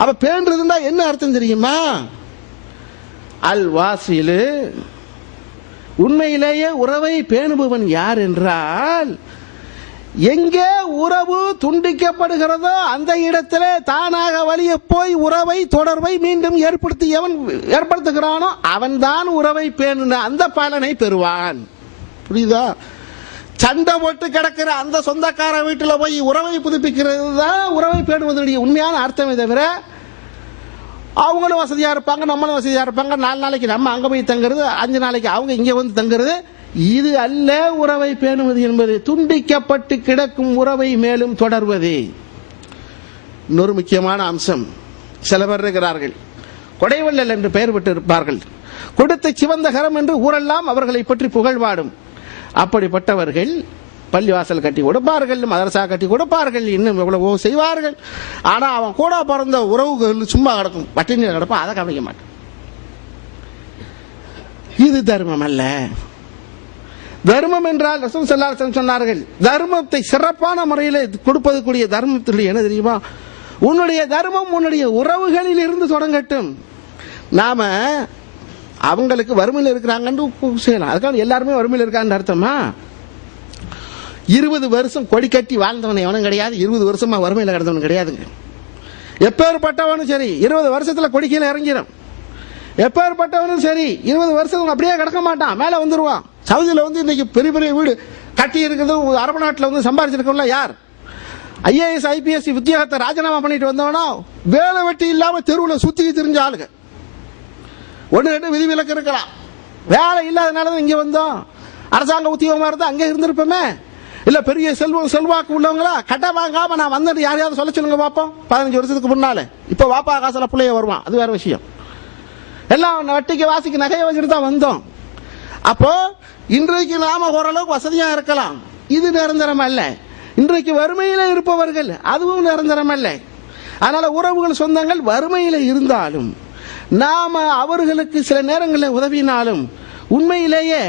அப்ப பேணுறதுன்னா என்ன அர்த்தம் தெரியுமா? அல் வாசிலு, உண்மையிலேயே உறவை பேணுபவன் யார் என்றால், எங்கே உறவு துண்டிக்கப்படுகிறதோ அந்த இடத்திலே தானாக வழிய போய் உறவை தொடர்பை மீண்டும் ஏற்படுத்துகிறானோ அவன் தான் உறவை பேணுன அந்த பலனை பெறுவான். புரியுதா? சண்டை போட்டு கிடக்கிற அந்த சொந்தக்கார வீட்டில் போய் உறவை புதுப்பிக்கிறது தான் உறவை பேணுவதனுடைய உண்மையான அர்த்தமே தவிர, அவங்களும் வசதியா இருப்பாங்க நம்மளும் வசதியா இருப்பாங்க, 4 நாளைக்கு நம்ம அங்க போய் தங்குறது, 5 நாளைக்கு அவங்க இங்க வந்து தங்குறது, இது அல்ல உறவை பேணுவது என்பது. துண்டிக்கப்பட்டு கிடக்கும் உறவை மேலும் தொடர்வது. இன்னொரு முக்கியமான அம்சம், சில பேர் இருக்கிறார்கள் கொடைவள்ளல் என்று பெயர் பெற்று இருப்பார்கள், கொடுத்த சிவந்த கரம் என்று ஊரெல்லாம் அவர்களை பற்றி புகழ்வாடும். அப்படிப்பட்டவர்கள் பள்ளிவாசல் கட்டி கொடுப்பார்கள், மதரசா கட்டி கொடுப்பார்கள், இன்னும் எவ்வளவோ செய்வார்கள். ஆனா அவன் கூட பிறந்த உறவுகள் சும்மா கிடக்கும், பட்டினி கிடப்பான், அதை கவனிக்க மாட்டான். இது தர்மம் அல்ல. தர்மம் என்றால் ரசூல் ஸல்லல்லாஹு அலைஹி வஸல்லம் சொன்னார்கள், தர்மத்தை சிறப்பான முறையில் கொடுப்பதற்குரிய தர்மத்துடைய என்ன தெரியுமா? உன்னுடைய தர்மம் உன்னுடைய உறவுகளில் இருந்து தொடங்கட்டும். நாம அவங்களுக்கு வறுமையில் இருக்கிறாங்கன்னு செய்யலாம், அதுக்காக எல்லாருமே வறுமையில் இருக்கான்னு அர்த்தமா? 20 வருஷம் கொடி கட்டி வாழ்ந்தவன் எவனும் கிடையாது, 20 வருஷமா வறுமையில் கிடந்தவன் கிடையாதுங்க. எப்பேற்பட்டவனும் சரி 20 வருஷத்துல கொடி கீழே இறங்கிடும். எப்பேற்பட்டவனும் சரி 20 வருஷம் அப்படியே கிடக்க மாட்டான், மேல வந்துருவான். சவுதியில வந்து இன்னைக்கு பெரிய பெரிய வீடு கட்டி இருக்கிறது, அரபு நாட்டில் வந்து சம்பாதிச்சிருக்கோம்ல யார்? IAS IPS உத்தியோகத்தை ராஜினாமா பண்ணிட்டு வந்தவனா வேலை வெட்டி இல்லாம தெருவில் சுத்தி திரிஞ்ச ஆளுங்க. 1-2 விதிவிலக்கு இருக்கலாம், வேலை இல்லாதனால இங்க வந்தோம். அரசாங்க உத்தியோகமா இருந்தா அங்கே இருந்திருப்போமே. இல்ல பெரிய செல்வாக்கு உள்ளவங்களா கட்ட வாங்காம நான் வந்து யாரையாவது சொல்ல சொல்லுங்க பார்ப்போம். 15 வருஷத்துக்கு முன்னால. இப்ப வாப்பா காசுல பிள்ளைய வருவான், அது வேற விஷயம். எல்லாம் வட்டிக்கு வாசிக்கு நகையை வச்சுட்டு தான் வந்தோம். அப்போ இன்றைக்கு நாம ஓரளவுக்கு வசதியா இருக்கலாம், இது நிரந்தரம் அல்ல. இன்றைக்கு வறுமையில இருப்பவர்கள் அதுவும் நிரந்தரம் அல்ல. அதனால உறவுகள் சொந்தங்கள் வறுமையில இருந்தாலும் நாம அவர்களுக்கு சில நேரங்களில் உதவினாலும் உண்மையிலேயே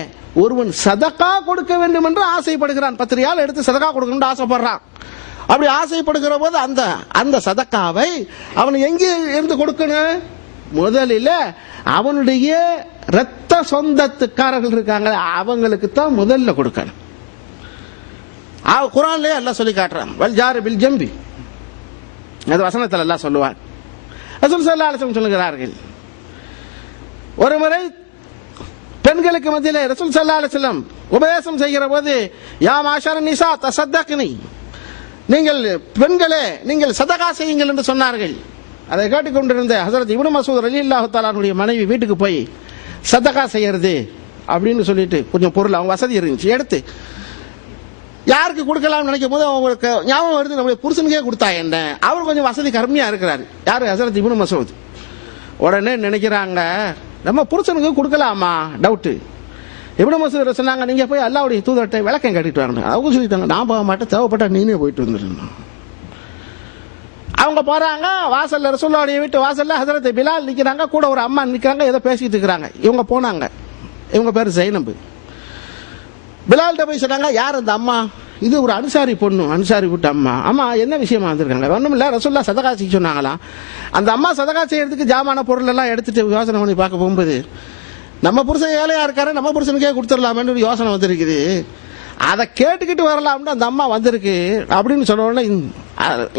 ஒருவன் சதக்கா கொடுக்க வேண்டும் என்று ஆசைப்படுகிறான். 10 ரியால் எடுத்து சதக்கா கொடுக்கணும்னு ஆசைப்படுறான். அப்படி ஆசைப்படுகிற போது அந்த சதக்காவை அவன் எங்கே இருந்து கொடுக்கணும்? முதலில் அவனுடைய இரத்த சொந்தத்துக்காரர்கள் இருக்காங்க, அவங்களுக்கு தான் முதல்ல கொடுக்கணும். குர்ஆன்லயே அல்லாஹ் சொல்லி காட்டுறான், வல் ஜாரி பில் ஜம்பி. அது வசனத்தில் அல்லாஹ் சொல்லுவார். ரசூல் ஸல்லல்லாஹு அலைஹி வஸல்லம் சொல்லுகிறார்கள், ஒரு முறை பெண்களுக்கு மத்தியிலே ரசூல் ஸல்லல்லாஹு அலைஹி வஸல்லம் உபதேசம் செய்கிற போது, யா மாஷர நிசா தஸத்தக்னி, நீங்கள் பெண்களே நீங்கள் சதகா செய்யுங்கள் என்று சொன்னார்கள். அதை கேட்டுக்கொண்டிருந்த ஹஸரத் இப்னு மஸ்ஊத் ரலியல்லாஹு தஆலா அவருடைய மனைவி வீட்டுக்கு போய் சதகா செய்யறது அப்படின்னு சொல்லிட்டு கொஞ்சம் பொருள் அவங்க வசதி இருந்துச்சு எடுத்து யாருக்கு கொடுக்கலாம்னு நினைக்கும் போது அவங்களுக்கு ஞாபகம் வருது, நம்முடைய புருஷனுக்கே கொடுத்தா என்ன, அவர் கொஞ்சம் வசதி கம்மியா இருக்கிறாரு. யாரு? ஹஸரத் இப்னு மஸ்ஊத். உடனே நினைக்கிறாங்க நம்ம புருஷனுக்கு கொடுக்கலாமா, டவுட்டு. இப்னு மஸ்ஊத் சொன்னாங்க, நீங்க போய் அல்லாஹ்வுடைய தூதர்கிட்ட விளக்கம் கேட்டுட்டு வாங்க. அவங்க சொல்லிட்டாங்க, நான் போக மாட்டேன், தேவைப்பட்டா நீனே போயிட்டு வந்துருங்க. அவங்க போறாங்க, வாசல்ல ரசூலுல்லாஹ்வுடைய வீட்டு வாசல்ல ஹஸரத் பிலால் நிக்கிறாங்க, கூட ஒரு அம்மா நிக்கிறாங்க, ஏதோ பேசிட்டு இருக்காங்க. இவங்க போனாங்க, இவங்க பேரு ஜைனப். பிலால்கிட்ட போய் சொன்னாங்க, யார் அந்த அம்மா? இது ஒரு அன்சாரி பொண்ணு, அன்சாரி விட்டு அம்மா. அம்மா என்ன விஷயமா வந்திருக்காங்க? ஒன்றும் இல்லை, ரசூலுல்லாஹ் சதகா செய்ய சொன்னாங்களாம். அந்த அம்மா சதகா செய்யறதுக்கு ஜாமான பொருள் எல்லாம் எடுத்துட்டு யோசனை பண்ணி பார்க்க போகும்போது, நம்ம புருஷன் ஏழையா இருக்காரு, நம்ம புருஷனுக்கே கொடுத்துடலாமேன்னு ஒரு யோசனை வந்திருக்குது. அதை கேட்டுக்கிட்டு வரலாம்னு அந்த அம்மா வந்திருக்கு அப்படின்னு சொன்ன உடனே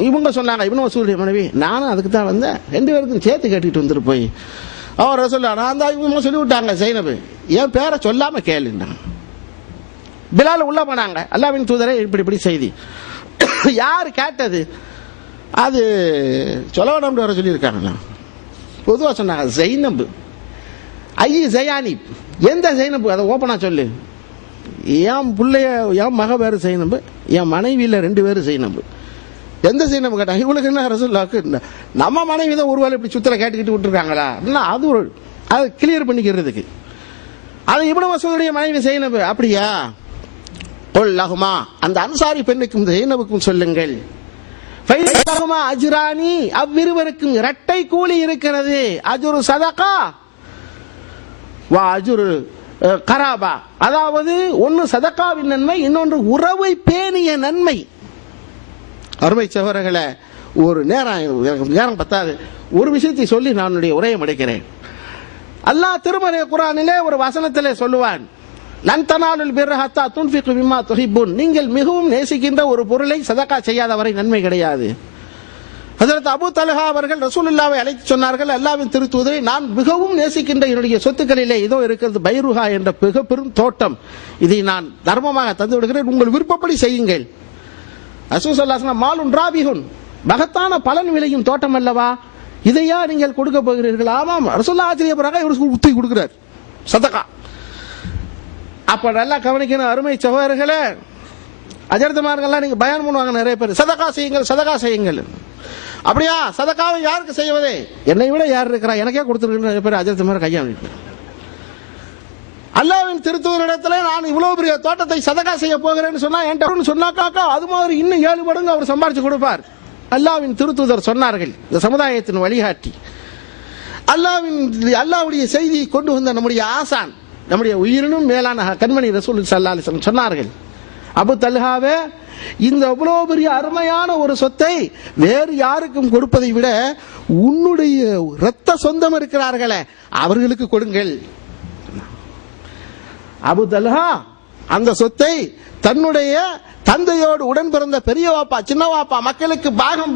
இவங்க சொன்னாங்க, இப்னு மஸ்ஊதுடைய மனைவி, நானும் அதுக்கு தான் வந்தேன், 2 பேருக்கும் சேர்த்து கேட்டுக்கிட்டு வந்துட்டு போய் அவர் ரசூலுல்லாஹ் நான் தான் இவங்க சொல்லி விட்டாங்க, ஜைனப் என் பேரை சொல்லாம கேளுன்னாங்க. பிலால் உள்ள போனாங்க, அல்லாஹ்வின் தூதரே இப்படி செய்தி. யார் கேட்டது? அது சொல்லவனம்னு வர சொல்லியிருக்காங்களா? பொதுவாக சொன்னாங்க ஜைனப். ஐய ஜயானி, எந்த ஜைனப்? அதை ஓப்பனா சொல்லு. என் பிள்ளைய என் மக பேரு ஜைனப், என் மனைவியில் 2 பேரும் ஜைனப். எந்த ஜைனப் கேட்டாங்க. இவளுக்கு என்ன ரசூலுல்லாஹ்க்கு நம்ம மனைவி தான் ஒருவேளை இப்படி சுத்தலை கேட்டுக்கிட்டு விட்டுருக்காங்களா அப்படின்னா அது கிளியர் பண்ணிக்கிறதுக்கு. அது இப்னு மஸ்ஊதுடைய மனைவி ஜைனப். அப்படியா? லகுமா, அந்த அன்சாரி பெண்ணுக்கும் ஜைனபுக்கும் சொல்லுங்கள், அஜ்ரானி, அவ்விருவருக்கும் இரட்டை கூலி இருக்கிறது. அஜ்ரு சதகா வ அஜ்ரு கராபா, அதாவது ஒன்னு சதகாவின் நன்மை, இன்னொன்று உறவை பேணிய நன்மை. அருமை சகோதரர்களே, ஒரு நேரம் பத்தாது, ஒரு விஷயத்தை சொல்லி நான் உரையை முடிக்கிறேன். அல்லாஹ் திருமறை குர்ஆனிலே ஒரு வசனத்திலே சொல்லுவான், லன் தனாலுல் பிர்ர ஹத்தா துன்ஃபிகு மிம்மா துஹிப்புன், நீங்கள் மிகவும் நேசிக்கின்ற ஒரு பொருளை சதகா செய்யாத வரை நன்மை கிடையாது. ஹஜ்ரத் அபூ தல்ஹா அவர்கள் ரசூலுல்லாஹ்வை அழைத்து சொன்னார்கள், அல்லாஹ்வின் திருத்தூதரை, நான் மிகவும் நேசிக்கின்ற என்னுடைய சொத்துக்களிலே இதோ இருக்கிறது பைருஹா என்ற மிக பெரும் தோட்டம், இதை நான் தர்மமாக தந்து விடுகிறேன், உங்கள் விருப்பப்படி செய்யுங்கள். ரசூல் ஸல்லல்லாஹு அலைஹி வஸல்லம், மாலுன் ராபிஹுன், மகத்தான பலன் விளையும் தோட்டம் அல்லவா, இதையா நீங்கள் கொடுக்க போகிறீர்கள்? ஆமாம். ரசூலுல்லாஹ் ஆச்சரியப்படுறாங்க, இவருக்கு ஊத்தி கொடுக்கிறார் சதகா. அப்ப நல்லா கவனிக்கணும் அருமை சகோதரர்களே, அஜர்தமார்கள்லாம் நீங்க பயான் பண்ணுவாங்க நிறைய பேர், சதகா செய்யுங்கள் சதகா செய்யுங்கள். அப்படியா? சதகாவை யாருக்கு செய்வது? என்னை விட யார் இருக்கிறா, எனக்கே கொடுத்துருக்க நிறைய பேர் அஜர்தமார் கையா. அல்லாஹ்வின் திருத்தூதரிடத்துல நான் இவ்வளவு பெரிய தோட்டத்தை சதகா செய்ய போகிறேன்னு சொன்னா என்கிட்ட சொன்னாக்கா அது மாதிரி இன்னும் 7 மடங்கு அவர் சம்பாரிச்சு கொடுப்பார். அல்லாஹ்வின் திருத்தூதர் சொன்னார்கள், இந்த சமுதாயத்தின் வழிகாட்டி, அல்லாஹ்வுடைய செய்தியை கொண்டு வந்த நம்முடைய ஆசான், நம்முடைய உயிரினும் மேலான கண்மணி ரசூல் ஸல்லல்லாஹு அலைஹி வஸல்லம் சொன்னார்கள், அபூ தல்ஹாவே, இந்த அவ்வளவு பெரிய அருமையான ஒரு சொத்தை வேறு யாருக்கும் கொடுப்பதை விட உன்னுடைய இரத்த சொந்தம் இருக்கிறார்களே அவர்களுக்கு கொடுங்கள். அபூ தல்ஹா அந்த சொத்தை தன்னுடைய தந்தையோடு உடன் பிறந்த பெரிய வாப்பா சின்ன வாப்பா மக்களுக்கு பாகம்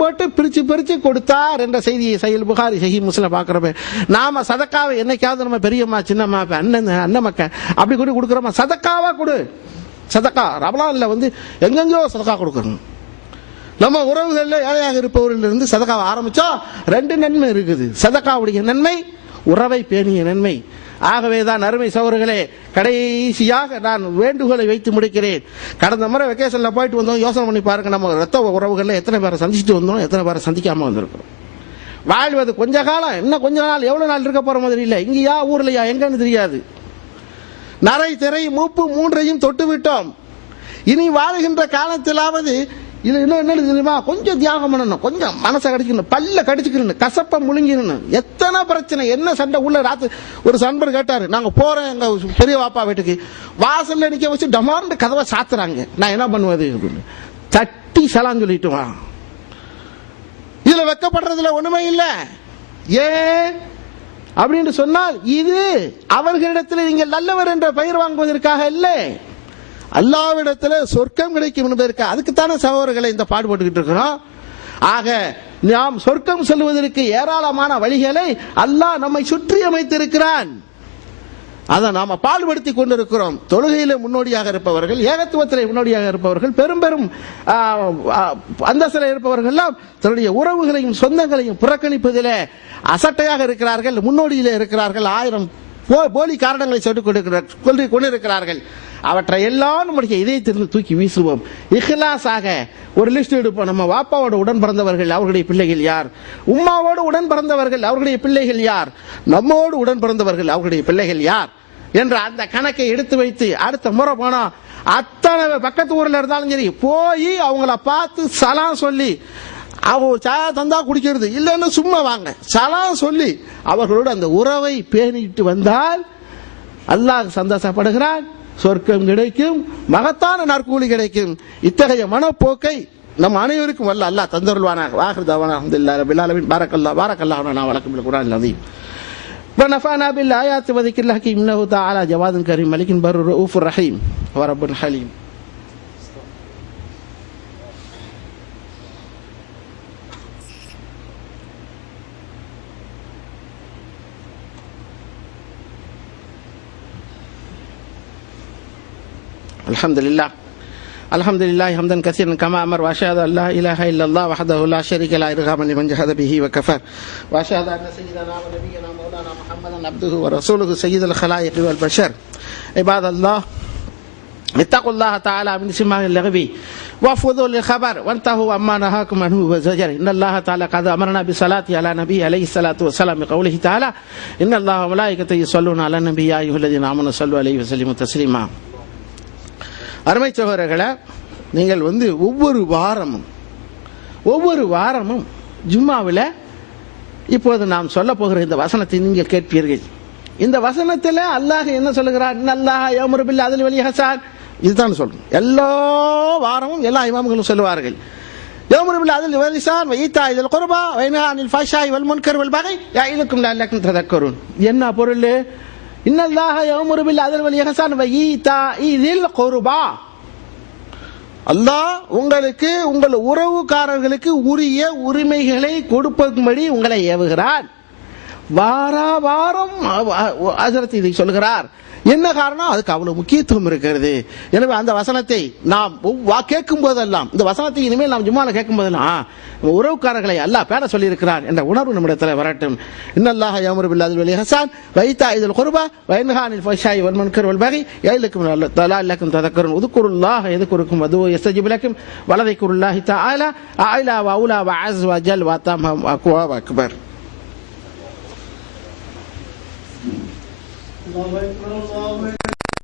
போட்டு பிரிச்சு கொடுத்தார் என்ற செய்தியை சஹீஹ் புகாரி சஹீஹ் முஸ்லிம் பார்க்கிறோமே. நாம சதக்காவை என்னைக்காவது நம்ம பெரியம்மா சின்னம்மா அண்ணன் மக்கள் அப்படி கூட கொடுக்குறோமா? சதக்காவா கொடு. சதக்கா ரமலான்ல எங்கெங்கோ சதக்கா கொடுக்கணும். நம்ம உறவுகளில் ஏழையாக இருப்பவர்களிலிருந்து சதக்காவை ஆரம்பிச்சா 2 நன்மை இருக்குது. சதக்காவுடைய நன்மை, உறவை பேணிய நன்மை. ஆகவேதான் அருமை சகோதரர்களே, கடைசியாக நான் வேண்டுகோளை வைத்து முடிக்கிறேன். கடந்த முறை வெக்கேஷன்ல போயிட்டு வந்தோம், யோசனை பண்ணி பாருங்க, நம்ம ரத்த உறவுகள்ல எத்தனை பேரை சந்திச்சுட்டு வந்தோம், எத்தனை பேரை சந்திக்காம வந்திருக்கிறோம். வாழ்வது கொஞ்ச காலம், இன்னும் கொஞ்ச நாள், எவ்வளவு நாள் இருக்க போற மாதிரி இல்லை. இங்கேயா ஊர்லயா எங்கன்னு தெரியாது. நரை திரை மூப்பு மூன்றையும் தொட்டு விட்டோம். இனி வாழ்கின்ற காலத்திலாவது இது இன்னும் என்ன தெரியுமா, கொஞ்சம் தியாகம் பண்ணணும், கொஞ்சம் மனசை கடிக்கணும், பல்ல கடிச்சுக்கணும், கசப்ப முழுங்கிடணும். எத்தனை பிரச்சனை, என்ன சண்டை உள்ள. ராத்திரி ஒரு சன்பர் கேட்டாரு, நாங்க போறோம் எங்க பெரிய பாப்பா வீட்டுக்கு, வாசல்ல நிக்க வச்சு டமாண்டு கதவை சாத்துறாங்க. நான் என்ன பண்ணுவது அப்படின்னு தட்டி சலான் சொல்லிட்டு வா. இதுல வெக்கப்படுறதுல ஒண்ணுமே இல்லை. ஏன் அப்படின்னு சொன்னால், இது அவர்களிடத்தில் நீங்கள் நல்லவர் என்ற பெயர் வாங்குவதற்காக இல்லை, அல்லாஹ்விடத்தில் சொர்க்கம் கிடைக்கும் என்பதற்கு. அதுக்குத்தானே சகோதரர்களை இந்த பாடுபட்டுக்கிட்டு இருக்கிறோம். ஆக நாம் சொர்க்கம் செல்வதற்கு ஏராளமான வழிகளை அல்லாஹ் நம்மை சுற்றி அமைத்திருக்கிறான். அதை நாம பாடுபடுத்தி கொண்டிருக்கிறோம். தொழுகையில முன்னோடியாக இருப்பவர்கள், ஏகத்துவத்தில் முன்னோடியாக இருப்பவர்கள், பெரும் பெரும் அந்தஸ்தில் இருப்பவர்கள் எல்லாம் தன்னுடைய உறவுகளையும் சொந்தங்களையும் புறக்கணிப்பதிலே அசட்டையாக இருக்கிறார்கள், முன்னோடியிலே இருக்கிறார்கள். 1000 போலி காரணங்களை சொல்லிக் கொண்டிருக்கிறார்கள். அவற்றை எல்லாம் நம்முடைய இதயத்திலிருந்து தூக்கி வீசுவோம். இஹ்லாஸாக ஒரு லிஸ்ட் எடுப்போம். நம்ம வாப்பாவோட உடன் பிறந்தவர்கள், அவர்களுடைய பிள்ளைகள் யார்? உம்மாவோடு உடன் பிறந்தவர்கள், அவர்களுடைய பிள்ளைகள் யார்? நம்மோடு உடன் பிறந்தவர்கள், அவர்களுடைய பிள்ளைகள் யார் என்ற அந்த கணக்கை எடுத்து வைத்து அடுத்த முறை போனா அத்தனை பக்கத்து ஊர்ல இருந்தாலும் சரி, போய் அவங்கள பார்த்து சலாம் சொல்லி, அவங்க சாயா தந்தா குடிக்கிறது இல்லைன்னு சும்மா வாங்க, சலாம் சொல்லி அவர்களோடு அந்த உறவை பேணிட்டு வந்தால் அல்லாஹ் சந்தோஷப்படுகிறான், சொர்க்கம் கிடைக்கும், மகத்தான நற்கூலி கிடைக்கும். இத்தகைய மனப்போக்கை நம் அனைவருக்கும் வல்ல அல்லாஹ் தந்தருள்வானாக. வாஹிர் தஅவானா அல்ஹம்துலில்லாஹி ரப்பில் ஆலமீன். பாரக்கல்லாஹு லனா வ லக்கும் பில் குர்ஆனில் அஸீம். ونفعنا بالآيات وذكر الحكيم إنه تعالى جواد كريم ملك بر رؤوف رحيم ورب حليم. الحمد لله حمدا كثيرا كما أمر وأشهد أن لا إله إلا الله وحده لا شريك له إرغاما لمن جحد به وكفر وأشهد أن سيدنا ونبينا مولانا محمدا عبده ورسوله سيد الخلائق والبشر. عباد الله اتقوا الله تعالى من سماع اللغو وافوضوا للخبر وانتهوا عما نهاكم عنه وزجر. إن الله تعالى قد أمرنا بالصلاة على نبي عليه الصلاة والسلام بقوله تعالى إن الله وملائكته يصلون على النبي يا أيها الذين آمنوا صلوا عليه وسلموا تسليما. அருமை சகோதரர்களே, நீங்கள் ஒவ்வொரு வாரமும் ஜும்மாவில் இப்போது நாம் சொல்ல போகிற இந்த வசனத்தை நீங்கள் கேட்பீர்கள். இந்த வசனத்தில் அல்லாஹ் என்ன சொல்லுகிறார்? இன்னல்லாஹ யஅமுரு பில் அத்லி வல் இஹ்சான். இதுதான் சொல்லணும். எல்லா வாரமும் எல்லா இமாம்களும் சொல்லுவார்கள், யஅமுரு பில் அத்லி வல் இஹ்சான் வ ஈதாஇ தில் குர்பா வ யன்ஹா அனில் ஃபஹ்ஷாஇ வல் முன்கர் வல் பகி யஇதுக்கும் லஅல்லக்கும் ததக்கரூன். என்ன பொருள்? இன்னல்லாஹ யஅமுரு பில் அத்லி வல் இஹ்சான் வ ஈதாஇ தில் குர்பா. அல்லாஹ் உங்களுக்கு, உங்கள் உறவுக்காரர்களுக்கு உரிய உரிமைகளை கொடுப்பதும்படி உங்களை ஏவுகிறார். வாரம் ஹஜ்ரத் இதை சொல்கிறார். என்ன காரணம்? அதுக்கு அவ்வளவு முக்கியத்துவம் இருக்கிறது. எனவே அந்த வசனத்தை நாம் கேட்கும் போதெல்லாம், இந்த வசனத்தை இனிமேல் நாம் ஜும்மால கேட்கும் போதெல்லாம் உறவுக்காரர்களை அல்லாஹ் பேர சொல்லி இருக்கிறார் என்ற உணர்வு நம்மிடத்தில் வரட்டும். இன்னல்லாஹ யஅமுரு பில் அத்லி வல் இஹ்சான் வ ஈதாஇ தில் குர்பா வ யன்ஹா அனில் ஃபஹ்ஷாஇ வல் முன்கர் வல் பகி யஇதுக்கும் லஅல்லக்கும் ததக்கரூன். உذ்குருல்லாஹ யذ்குருக்கும் வதுஊ யஸ்தஜிப் லக்கும் வலذிக்ருல்லாஹி தஆலா அஅலா வ அவுலா வ அஸ் வ ஜல் வ தம்ஹம் அக்வா வ அக்பர். الله أكبر الله